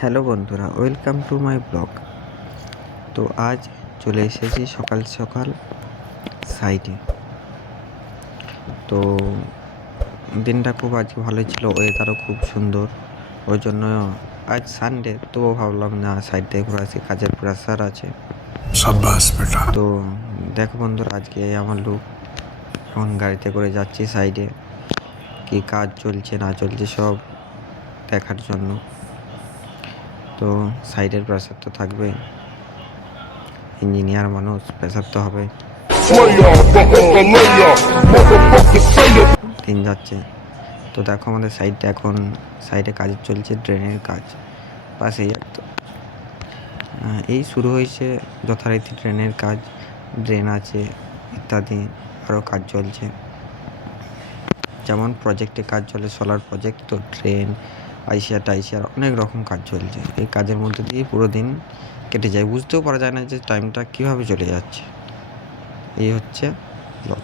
Hello বন্ধুরা, welcome to my blog. তো আজ চলে এসেছি সকাল সকাল সাইডে। তো দিনটা খুব আজকে ভালো ছিল, ওয়েদারও খুব সুন্দর। ওই জন্য আজ সানডে, তবুও ভাবলাম না সাইড থেকে ঘুরে আসি, কাজের প্রেশার আছে। তো দেখো বন্ধুরা, আজকে আমার লুক। এখন গাড়িতে করে যাচ্ছি সাইডে, কি কাজ চলছে না চলছে সব দেখার জন্য। তো সাইডের প্রেশার তো থাকবে, ইঞ্জিনিয়ার মানুষ, প্রেশার তো হবে। দিন যাচ্ছে। তো দেখো আমাদের সাইডটা এখন সাইডে কাজ চলছে, ড্রেনের কাজ পাশেই একদম। এই শুরু হয়েছে যথারীতি ড্রেনের কাজ, ড্রেন আছে ইত্যাদি, আরও কাজ চলছে। যেমন প্রজেক্টে কাজ চলে, সোলার প্রজেক্ট, তো ড্রেন, আইসিআর অনেক রকম কাজ চলছে। এই কাজের মধ্যে দিয়ে পুরো দিন কেটে যায়, বুঝতেও পারা যায় না যে টাইমটা কীভাবে চলে যাচ্ছে। এই হচ্ছে ব্লগ।